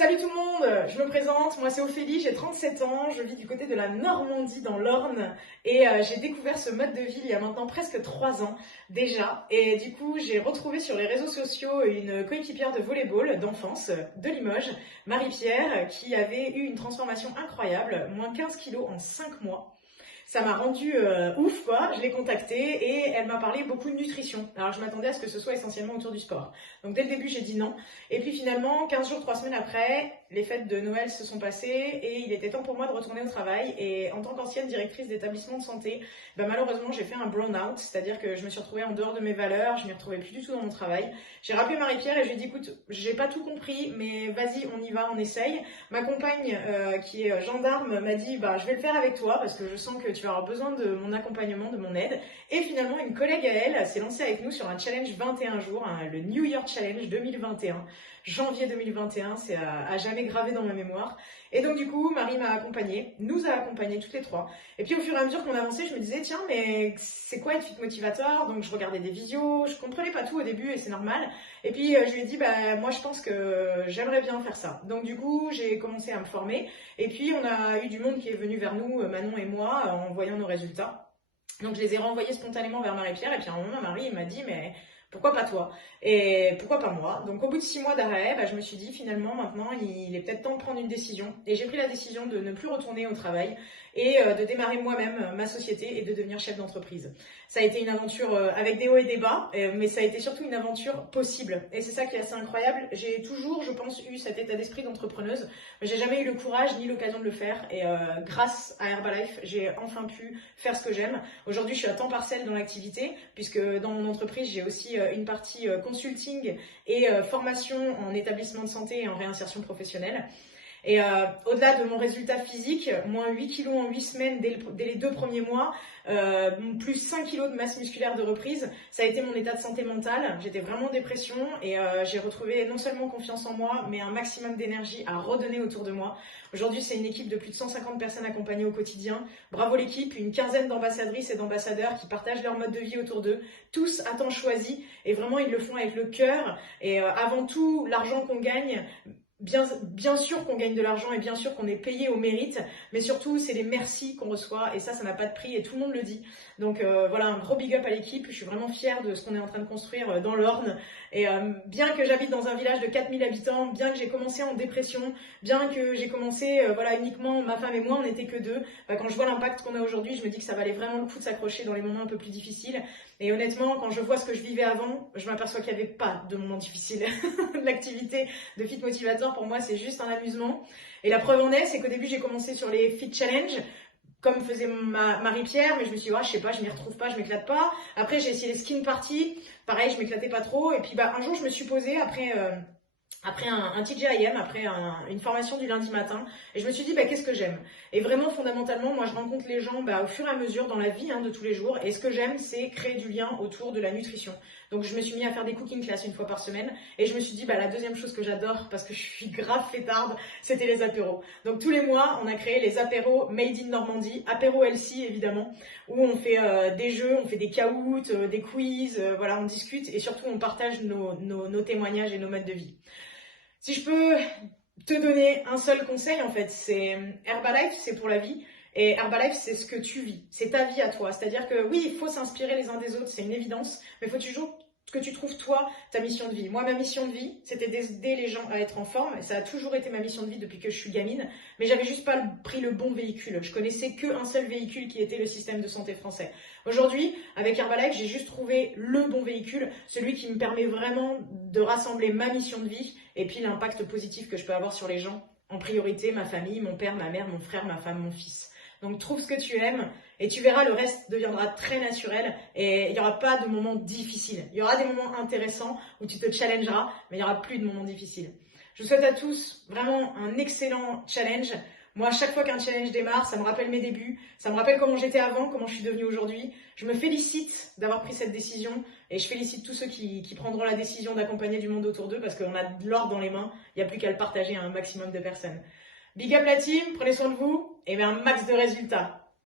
Salut tout le monde, je me présente, moi c'est Ophélie, j'ai 37 ans, je vis du côté de la Normandie dans l'Orne et j'ai découvert ce mode de vie il y a maintenant presque 3 ans déjà et du coup j'ai retrouvé sur les réseaux sociaux une coéquipière de volleyball d'enfance de Limoges, Marie-Pierre, qui avait eu une transformation incroyable, moins 15 kilos en 5 mois. Ça m'a rendu ouf, quoi. Je l'ai contactée et elle m'a parlé beaucoup de nutrition. Alors je m'attendais à ce que ce soit essentiellement autour du sport. Donc dès le début, j'ai dit non. Et puis finalement, 15 jours, 3 semaines après, les fêtes de Noël se sont passées et il était temps pour moi de retourner au travail. Et en tant qu'ancienne directrice d'établissement de santé, malheureusement, j'ai fait un burn-out, c'est-à-dire que je me suis retrouvée en dehors de mes valeurs, je m'y retrouvais plus du tout dans mon travail. J'ai rappelé Marie-Pierre et je lui ai dit, écoute, j'ai pas tout compris, mais vas-y, on y va, on essaye. Ma compagne, qui est gendarme, m'a dit, je vais le faire avec toi parce que je sens que tu vas avoir besoin de mon accompagnement, de mon aide. Et finalement, une collègue à elle s'est lancée avec nous sur un challenge 21 jours, le New Year Challenge 2021. Janvier 2021, c'est à jamais gravé dans ma mémoire. Et donc du coup, Marie m'a accompagnée, nous a accompagnés toutes les trois. Et puis au fur et à mesure qu'on avançait, je me disais, tiens, mais c'est quoi être fit motivateur? Donc je regardais des vidéos, je comprenais pas tout au début et c'est normal. Et puis je lui ai dit, moi je pense que j'aimerais bien faire ça. Donc du coup, j'ai commencé à me former. Et puis on a eu du monde qui est venu vers nous, Manon et moi, en voyant nos résultats. Donc je les ai renvoyés spontanément vers Marie-Pierre. Et puis à un moment, Marie m'a dit, mais pourquoi pas toi? Et pourquoi pas moi? Donc au bout de 6 mois d'arrêt, je me suis dit finalement maintenant il est peut-être temps de prendre une décision. Et j'ai pris la décision de ne plus retourner au travail et de démarrer moi-même ma société et de devenir chef d'entreprise. Ça a été une aventure avec des hauts et des bas, mais ça a été surtout une aventure possible. Et c'est ça qui est assez incroyable. J'ai toujours, je pense, eu cet état d'esprit d'entrepreneuse. Mais j'ai jamais eu le courage ni l'occasion de le faire. Et grâce à Herbalife, j'ai enfin pu faire ce que j'aime. Aujourd'hui, je suis à temps partiel dans l'activité, puisque dans mon entreprise, j'ai aussi une partie consulting et formation en établissement de santé et en réinsertion professionnelle. Et au-delà de mon résultat physique, moins 8 kilos en 8 semaines dès les 2 premiers mois, plus 5 kilos de masse musculaire de reprise, ça a été mon état de santé mentale. J'étais vraiment en dépression et j'ai retrouvé non seulement confiance en moi, mais un maximum d'énergie à redonner autour de moi. Aujourd'hui, c'est une équipe de plus de 150 personnes accompagnées au quotidien. Bravo l'équipe, une quinzaine d'ambassadrices et d'ambassadeurs qui partagent leur mode de vie autour d'eux, tous à temps choisi, et vraiment ils le font avec le cœur. Et avant tout, l'argent qu'on gagne, bien sûr qu'on gagne de l'argent et bien sûr qu'on est payé au mérite, mais surtout c'est les merci qu'on reçoit et ça n'a pas de prix et tout le monde le dit. Donc voilà, un gros big up à l'équipe, je suis vraiment fière de ce qu'on est en train de construire dans l'Orne. Et bien que j'habite dans un village de 4000 habitants, bien que j'ai commencé en dépression, bien que j'ai commencé uniquement ma femme et moi, on n'était que deux, quand je vois l'impact qu'on a aujourd'hui, je me dis que ça valait vraiment le coup de s'accrocher dans les moments un peu plus difficiles. Et honnêtement, quand je vois ce que je vivais avant, je m'aperçois qu'il n'y avait pas de moments difficiles. L'activité de Fit Motivator, pour moi, c'est juste un amusement. Et la preuve en est, c'est qu'au début, j'ai commencé sur les Fit Challenge, comme faisait Marie-Pierre, mais je me suis dit, je sais pas, je m'y retrouve pas, je m'éclate pas. Après, j'ai essayé les skin parties, pareil, je m'éclatais pas trop. Et puis, un jour, je me suis posée après un TGIM, après une formation du lundi matin, et je me suis dit, qu'est-ce que j'aime? Et vraiment, fondamentalement, moi, je rencontre les gens au fur et à mesure dans la vie de tous les jours, et ce que j'aime, c'est créer du lien autour de la nutrition. Donc, je me suis mis à faire des cooking classes une fois par semaine, et je me suis dit, la deuxième chose que j'adore, parce que je suis grave fêtarde, c'était les apéros. Donc, tous les mois, on a créé les apéros Made in Normandie, apéro LC, évidemment, où on fait des jeux, on fait des caouts, des quiz, on discute, et surtout, on partage nos témoignages et nos modes de vie. Si je peux te donner un seul conseil, en fait, c'est Herbalife, c'est pour la vie. Et Herbalife, c'est ce que tu vis. C'est ta vie à toi. C'est-à-dire que oui, il faut s'inspirer les uns des autres, c'est une évidence. Mais il faut toujours que tu trouves, toi, ta mission de vie. Moi, ma mission de vie, c'était d'aider les gens à être en forme. Et ça a toujours été ma mission de vie depuis que je suis gamine. Mais j'avais juste pas pris le bon véhicule. Je connaissais qu'un seul véhicule qui était le système de santé français. Aujourd'hui, avec Herbalife, j'ai juste trouvé le bon véhicule, celui qui me permet vraiment de rassembler ma mission de vie et puis l'impact positif que je peux avoir sur les gens. En priorité, ma famille, mon père, ma mère, mon frère, ma femme, mon fils. Donc trouve ce que tu aimes et tu verras, le reste deviendra très naturel et il n'y aura pas de moments difficiles. Il y aura des moments intéressants où tu te challengeras, mais il n'y aura plus de moments difficiles. Je vous souhaite à tous vraiment un excellent challenge. Moi, chaque fois qu'un challenge démarre, ça me rappelle mes débuts, ça me rappelle comment j'étais avant, comment je suis devenue aujourd'hui. Je me félicite d'avoir pris cette décision et je félicite tous ceux qui prendront la décision d'accompagner du monde autour d'eux parce qu'on a de l'or dans les mains, il n'y a plus qu'à le partager à un maximum de personnes. Big up la team, prenez soin de vous et un max de résultats.